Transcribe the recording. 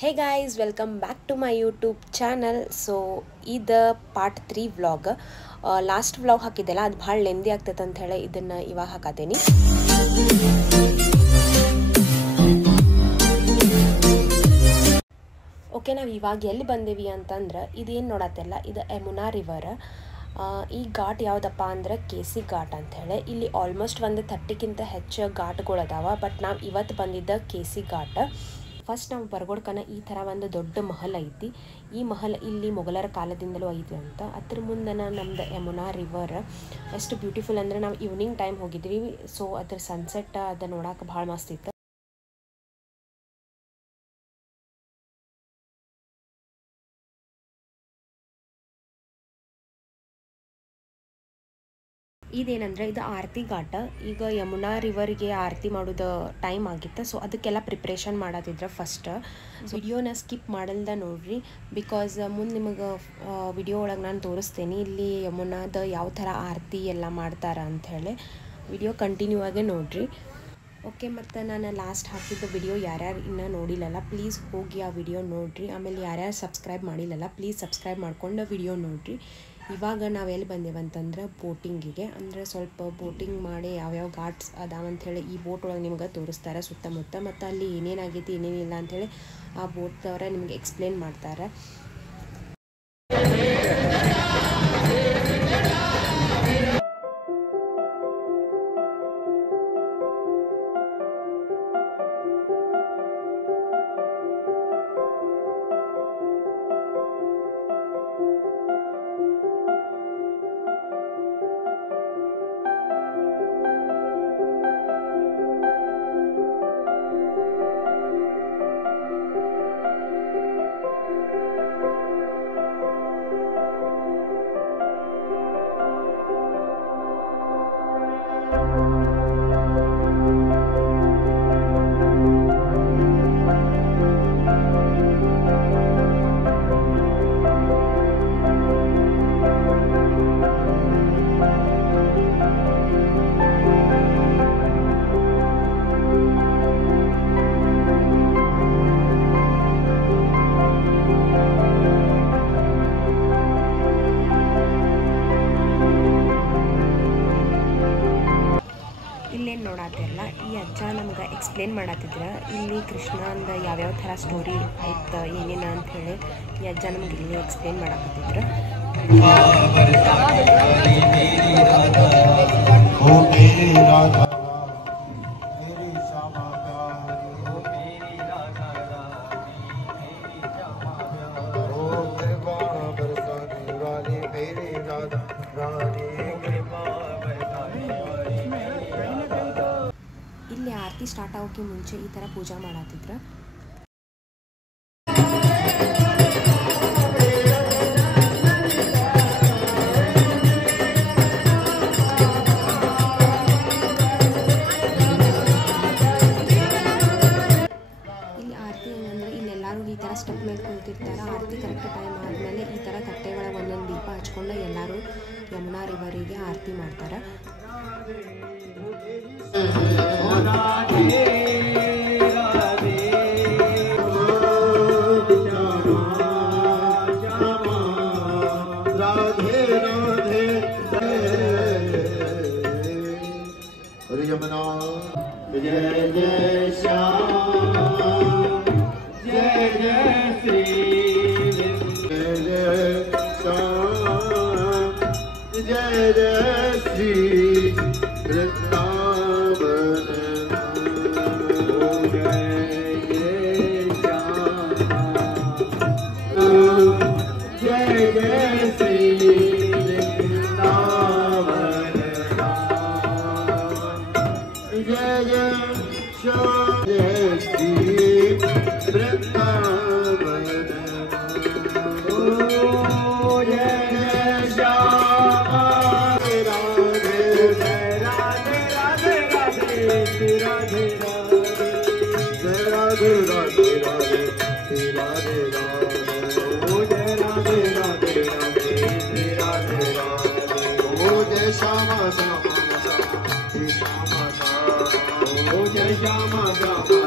Hey guys, welcome back to my YouTube channel. So ಇದು part 3 vlog. Last vlog ಹಾಕಿದ್ದೆಲ್ಲ ಅದು ಭಾಳ lengthy ಆಗ್ತೈತೆ ಅಂತ ಹೇಳಿ ಇದನ್ನು ಇವಾಗ ಹಾಕತ್ತೀನಿ. ಓಕೆ, ನಾವು ಇವಾಗ ಎಲ್ಲಿ ಬಂದೇವಿ ಅಂತಂದ್ರೆ ಇದೇನು ನೋಡತ್ತೆಲ್ಲ ಇದು ಯಮುನಾ ರಿವರ್. ಈ ಘಾಟ್ ಯಾವುದಪ್ಪ ಅಂದ್ರೆ ಕೇಸಿ ಘಾಟ್ ಅಂತ ಹೇಳಿ. ಇಲ್ಲಿ ಆಲ್ಮೋಸ್ಟ್ ಒಂದು 30ಕ್ಕಿಂತ ಹೆಚ್ಚು ಘಾಟ್ಗಳದಾವ. ಬಟ್ ನಾವು ಇವತ್ತು ಬಂದಿದ್ದ ಕೇಸಿ ಘಾಟ್. ಫಸ್ಟ್ ನಾವು ಬರ್ಗೋಡ್ಕನ ಈ ಥರ ಒಂದು ದೊಡ್ಡ ಮಹಲ್ ಐತಿ. ಈ ಮಹಲ್ ಇಲ್ಲಿ ಮೊಘಲರ ಕಾಲದಿಂದಲೂ ಐತಿ ಅಂತ. ಅದ್ರ ಮುಂದೆ ನಮ್ದು ಯಮುನಾ ರಿವರ್ ಎಷ್ಟು ಬ್ಯೂಟಿಫುಲ್ ಅಂದರೆ ನಾವು ಈವ್ನಿಂಗ್ ಟೈಮ್ ಹೋಗಿದ್ವಿ. ಸೊ ಅದ್ರ ಸನ್ಸೆಟ್ ಅದು ನೋಡೋಕೆ ಭಾಳ ಮಸ್ತ್ ಇತ್ತು. ಇದೇನಂದ್ರೆ ಇದು ಆರತಿ ಘಾಟ. ಈಗ ಯಮುನಾ ರಿವರ್ಗೆ ಆರತಿ ಮಾಡೋದು ಟೈಮ್ ಆಗಿತ್ತು. ಸೊ ಅದಕ್ಕೆಲ್ಲ ಪ್ರಿಪ್ರೇಷನ್ ಮಾಡತ್ತಿದ್ರು ಫಸ್ಟ್. ವಿಡಿಯೋನ ಸ್ಕಿಪ್ ಮಾಡಲ್ದ ನೋಡ್ರಿ, ಬಿಕಾಸ್ ಮುಂದೆ ನಿಮಗೆ ವಿಡಿಯೋ ಒಳಗೆ ನಾನು ತೋರಿಸ್ತೇನೆ ಇಲ್ಲಿ ಯಮುನಾದ ಯಾವ ಥರ ಆರತಿ ಎಲ್ಲ ಮಾಡ್ತಾರೆ ಅಂಥೇಳಿ. ವಿಡಿಯೋ ಕಂಟಿನ್ಯೂ ಆಗಿ ನೋಡ್ರಿ. ಓಕೆ, ಮತ್ತು ನಾನು ಲಾಸ್ಟ್ ಹಾಕಿದ್ದ ವಿಡಿಯೋ ಯಾರ್ಯಾರು ಇನ್ನೂ ನೋಡಿಲ್ಲಲ್ಲ ಪ್ಲೀಸ್ ಹೋಗಿ ಆ ವಿಡಿಯೋ ನೋಡಿರಿ. ಆಮೇಲೆ ಯಾರ್ಯಾರು ಸಬ್ಸ್ಕ್ರೈಬ್ ಮಾಡಿಲ್ಲಲ್ಲ ಪ್ಲೀಸ್ ಸಬ್ಸ್ಕ್ರೈಬ್ ಮಾಡ್ಕೊಂಡು ವಿಡಿಯೋ ನೋಡಿರಿ. ಇವಾಗ ನಾವು ಎಲ್ಲಿ ಬಂದೇವಂತಂದ್ರೆ ಬೋಟಿಂಗಿಗೆ. ಅಂದರೆ ಸ್ವಲ್ಪ ಬೋಟಿಂಗ್ ಮಾಡಿ ಯಾವ್ಯಾವ ಘಾಟ್ಸ್ ಅದಾವಂಥೇಳಿ ಈ ಬೋಟ್ ಒಳಗೆ ನಿಮ್ಗೆ ತೋರಿಸ್ತಾರೆ ಸುತ್ತಮುತ್ತ. ಮತ್ತು ಅಲ್ಲಿ ಏನೇನಾಗೈತಿ ಏನೇನಿಲ್ಲ ಅಂಥೇಳಿ ಆ ಬೋಟ್ದವರ ನಿಮ್ಗೆ ಎಕ್ಸ್ಪ್ಲೇನ್ ಮಾಡ್ತಾರೆ. ಇಲ್ಲೇನು ನೋಡತ್ತಿರಲ್ಲ, ಈ ಅಜ್ಜ ನಮ್ಗೆ ಎಕ್ಸ್ಪ್ಲೇನ್ ಮಾಡತ್ತಿದ್ರ ಇಲ್ಲಿ ಕೃಷ್ಣ ಅಂದ ಯಾವ್ಯಾವ ಥರ ಸ್ಟೋರಿ ಆಯ್ತು ಏನೇನ ಅಂಥೇಳಿ ಈ ಅಜ್ಜ ನಮ್ಗೆ ಇಲ್ಲಿ ಎಕ್ಸ್ಪ್ಲೇನ್ ಮಾಡಕತ್ತಿದ್ರು. ಇಲ್ಲಿ ಆರತಿ ಸ್ಟಾರ್ಟ್ ಆಗೋಕ್ಕೆ ಮುಂಚೆ ಈ ಥರ ಪೂಜಾ ಮಾಡತ್ತಿದ್ರು. ಇಲ್ಲಿ ಆರತಿ ಏನಂದ್ರೆ ಇಲ್ಲೆಲ್ಲರೂ ಈ ಥರ ಸ್ಟೆಪ್ ಮೇಲೆ ಕುಂತಿರ್ತಾರೆ. ಆರತಿ ಕರೆಕ್ಟ್ ಟೈಮ್ ಆದಮೇಲೆ ಈ ಥರ ಕಟ್ಟೆ ಒಳಗೆ ಒಂದೊಂದು ದೀಪ ಹಚ್ಕೊಂಡು ಎಲ್ಲರೂ ಯಮುನಾ ರಿವರಿಗೆ ಆರತಿ ಮಾಡ್ತಾರೆ. यमुना जय जय श्याम जय जय श्री जय जय श्याम जय जय श्री वृंदावन जय जय श्याम जय जय श्री जय जय श्याम जय श्री वृंदावन ओ जय जय श्याम राधे राधे राधे राधे राधे जय राधे राधे राधे राधे राधे ओ जय राधे राधे राधे राधे राधे ओ जय श्याम श्याम श्याम श्याम जय श्याम श्याम